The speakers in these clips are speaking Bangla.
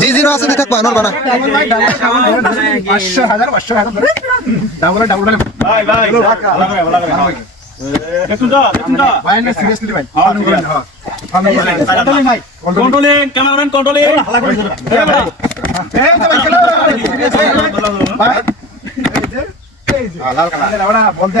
জি জিরো আছে দি থাকবা নরবা না। পাঁচশো হাজার পাঁচশো হাজার ডাবল ডাবল ভাই ভাই হ্যাঁ। কন্ট্রোলিং ক্যামেরাম্যান কন্ট্রোলিং বলতে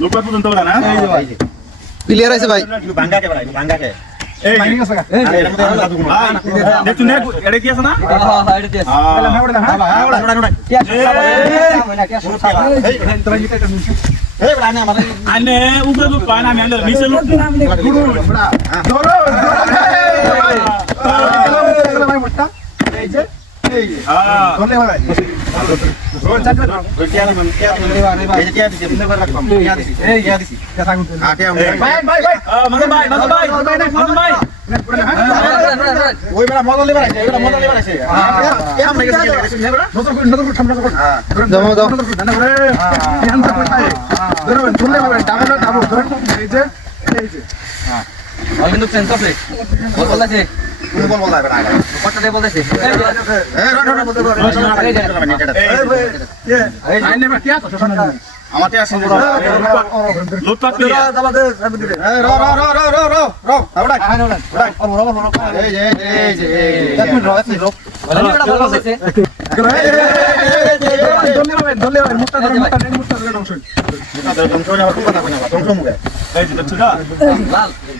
ধরবেন কটা ধরবেন কটা ধরবেন কটা ধরবেন কটা মধ্যে তিন হাজার দিন এই যে এবারে রুট বস ধরো দে হিলা হিলা দেখুন তো হ্যাঁ আনে রেলা লুট লুটপাট করে দিন উড়ারে গান্ডের লুটপাট লুটপাট পর্যন্ত ওরা না ক্লিয়ার আছে ভাই এই ভাই গেছে ভাই আছে হ্যাঁ ভাই মোটা এই যে এই যে হ্যাঁ মাঝে ভাই ওই বেলা লেবার আছে এবারে মজা লেবার করে ঠান্ডা করে জমা দাও ঠান্ডা করে ধ্যান তো কোথায় ধরবেন ধরলে হবে ডাবল ডাবল ধরেন এই যে এই যে কিন্তু সেন্স অফ প্লেট বল বলছে কত দে বলছে এই আইন নেবা কি আছে শোনা না লুটপাট করে ধরলে ধরলে মুখটা ধরে মুখটা ধরে মুখটা ধরে অংশ এই যে দেখছ না লাল লাল লাল আমার টাকা কত দেখছেন তো দেখছি আনি দেন, দেখছি। না ধরুন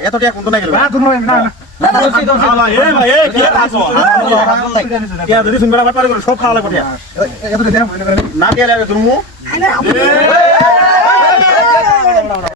এত কোন না গেল না পারে সব খাওয়া লাগবে না এই